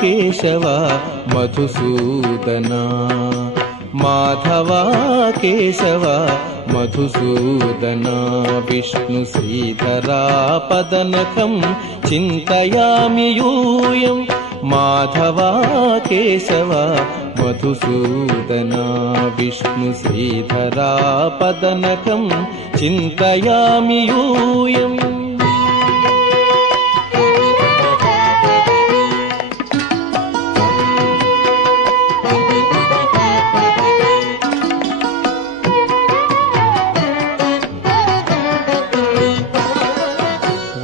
ಕೇಶವ ಮಧುಸೂದನ ಮಾಧವ ಕೇಶವ ಮಧುಸೂದನ ವಿಷ್ಣು ಶ್ರೀಧರ ಪದನಖಂ ಚಿಂತಯಾಮಿ ಯೂಯಂ ಮಾಧವ ಕೇಶವ ಮಧುಸೂದನ ವಿಷ್ಣು ಶ್ರೀಧರ ಪದನಖಂ ಚಿಂತಯಾಮಿ ಯೂಯಂ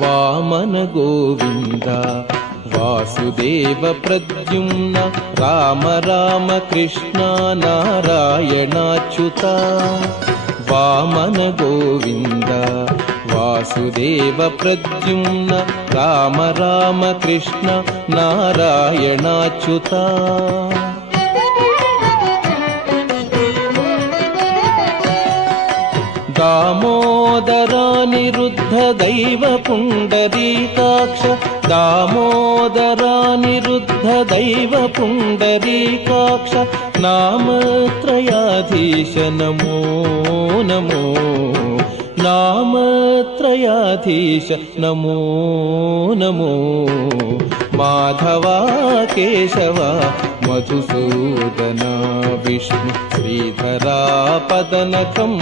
ವಾಮನ ಗೋವಿಂದ ವಾಸುದೇವ ಪ್ರದ್ಯುಮ್ನ ರಾಮ ರಾಮ ಕೃಷ್ಣ ನಾರಾಯಣಾಚ್ಯುತ ವಾಮನ ಗೋವಿಂದ ವಾಸುದೇವ ಪ್ರದ್ಯುಮ್ನ ರಾಮ ರಾಮ ಕೃಷ್ಣ ನಾರಾಯಣಾಚ್ಯುತ दामोदरानिरुद्ध दैव पुण्डरीकाक्ष दामोदरानिरुद्ध दैव पुण्डरीकाक्ष नामत्रयाधीश नमो नमो नामत्रयाधीश नमो नमो माधवा केशव मधुसूदना विष्णु श्रीधरा पदनखं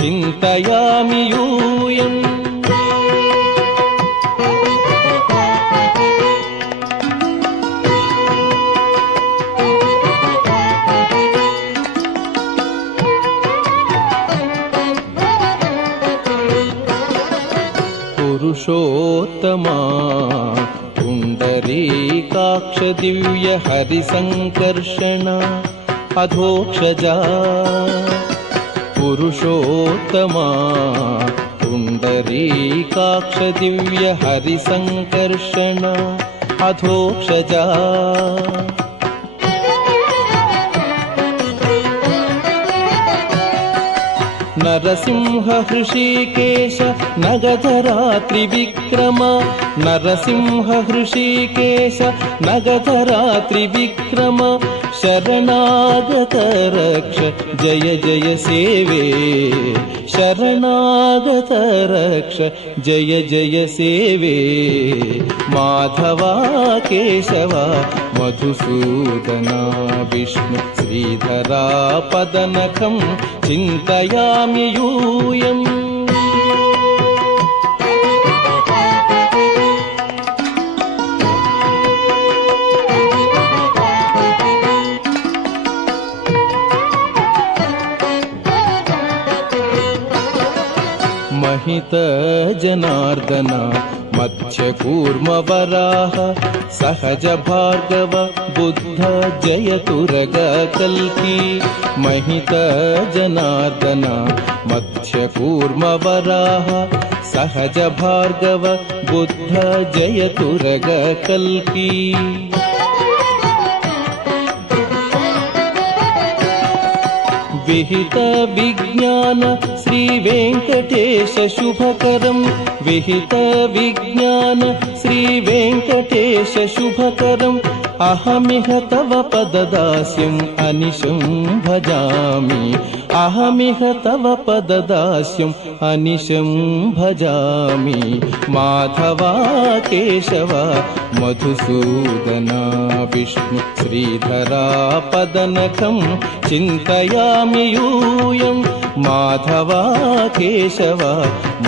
चिंतयामि यूयम् पुरुषोत्तमा पुण्डरीकाक्ष दिव्य हरिसंकर्षण अधोक्षजा पुरुषोत्तमा पुण्डरीकाक्ष दिव्य हरिसंकर्षण अधोक्षजा नरसिंह हृषीकेश नगधरा त्रिविक्रम नरसिंह हृषीकेश नगधरा त्रिविक्रम शरणागत रक्ष जय जय सेवे शरणागत रक्ष जय जय सेवे माधवा केशव मधुसूदना विष्णु श्रीधरा पदनखं चिंतयामि यूयम् महित जनार्दन मत्स्य कूर्म वराह सहज भार्गव बुद्ध जयतुरग कल्की महित जनार्दन मत्स्य कूर्म वराह सहज भार्गव बुद्ध जयतुरग कल्की विहित विज्ञान श्री वेंकटेश शुभकरं विहित विज्ञान श्री वेंकटेश शुभकरम् अहमिह तव पददास्यम् अनिशं भजामि अहमिह तव पददास्यम् अनिशं भजामि माधवा केशव मधुसूदना विष्णु श्रीधरा पदनखं चिंतयामि यूयम् माधवा केशव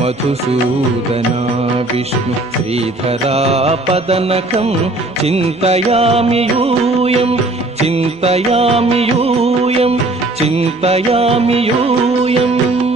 मधुसूदना विष्णु श्रीधरा पदनखं चिंतयामि यूयम् चिंतयामि यूयम् चिंतयामि यूयम्।